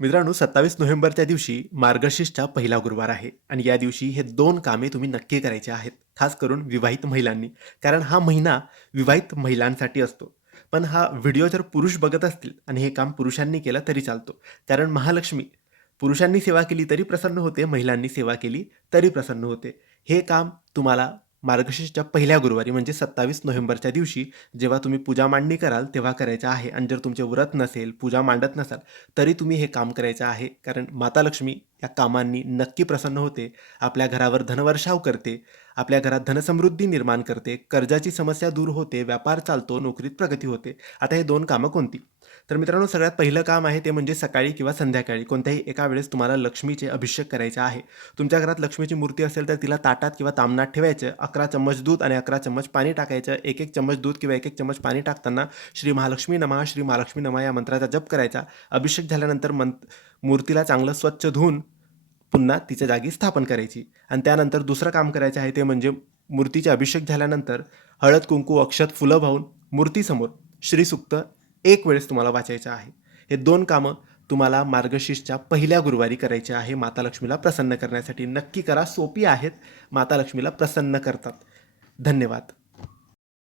मित्रांनो सत्तावीस नोव्हेंबरच्या दिवशी मार्गशीर्षचा पहिला गुरुवार आहे आणि या दिवशी हे दोन कामे तुम्ही नक्की करायचे आहेत खास करून विवाहित महिलांनी. कारण हा महिना विवाहित महिलांसाठी असतो. पण हा व्हिडिओ जर पुरुष बघत असतील आणि हे काम पुरुषांनी केलं तरी चालतो. कारण महालक्ष्मी पुरुषांनी सेवा केली तरी प्रसन्न होते महिलांनी सेवा केली तरी प्रसन्न होते. हे काम तुम्हाला मार्गशीर्षच्या पहिल्या गुरुवारी म्हणजे सत्तावीस नोव्हेंबरच्या दिवशी जेव्हा तुम्ही पूजा मांडणी कराल तेव्हा करायचं आहे. आणि जर तुमचे व्रत नसेल पूजा मांडत नसाल तरी तुम्ही हे काम करायचं आहे. कारण माता लक्ष्मी या कामांनी नक्की प्रसन्न होते. आपल्या घरावर धनवर्षाव करते. आपल्या घरात धनसमृद्धी निर्माण करते. कर्जाची समस्या दूर होते. व्यापार चालतो. नोकरीत प्रगती होते. आता हे दोन कामं कोणती? तर मित्रांनो सगळ्यात पहिलं काम आहे ते म्हणजे सकाळी किंवा संध्याकाळी कोणत्याही एका वेळेस तुम्हाला लक्ष्मीचे अभिषेक करायचे आहे. तुमच्या घरात लक्ष्मीची मूर्ती असेल तर तिला ताटात किंवा तामनात ठेवायचं अकरा चम्मच दूध आणि अकरा चम्मच पाणी टाकायचं एक एक चम्मच दूध किंवा एक एक चम्मच पाणी टाकताना श्री महालक्ष्मी नमा श्री महालक्ष्मी नमा या मंत्राचा जप करायचा. अभिषेक झाल्यानंतर मंत मूर्तीला चांगलं स्वच्छ धुवून पुन्हा तिच्या जागी स्थापन करायची. आणि त्यानंतर दुसरं काम करायचं आहे ते म्हणजे मूर्तीचे अभिषेक झाल्यानंतर हळद कुंकू अक्षत फुलं वाहून मूर्तीसमोर श्रीसुक्त एक वेळेस तुम्हाला वाचायचं आहे. हे दोन कामं तुम्हाला मार्गशीर्षच्या पहिल्या गुरुवारी करायचे आहे. माता लक्ष्मीला प्रसन्न करण्यासाठी नक्की करा. सोपी आहेत. माता लक्ष्मीला प्रसन्न करतात. धन्यवाद.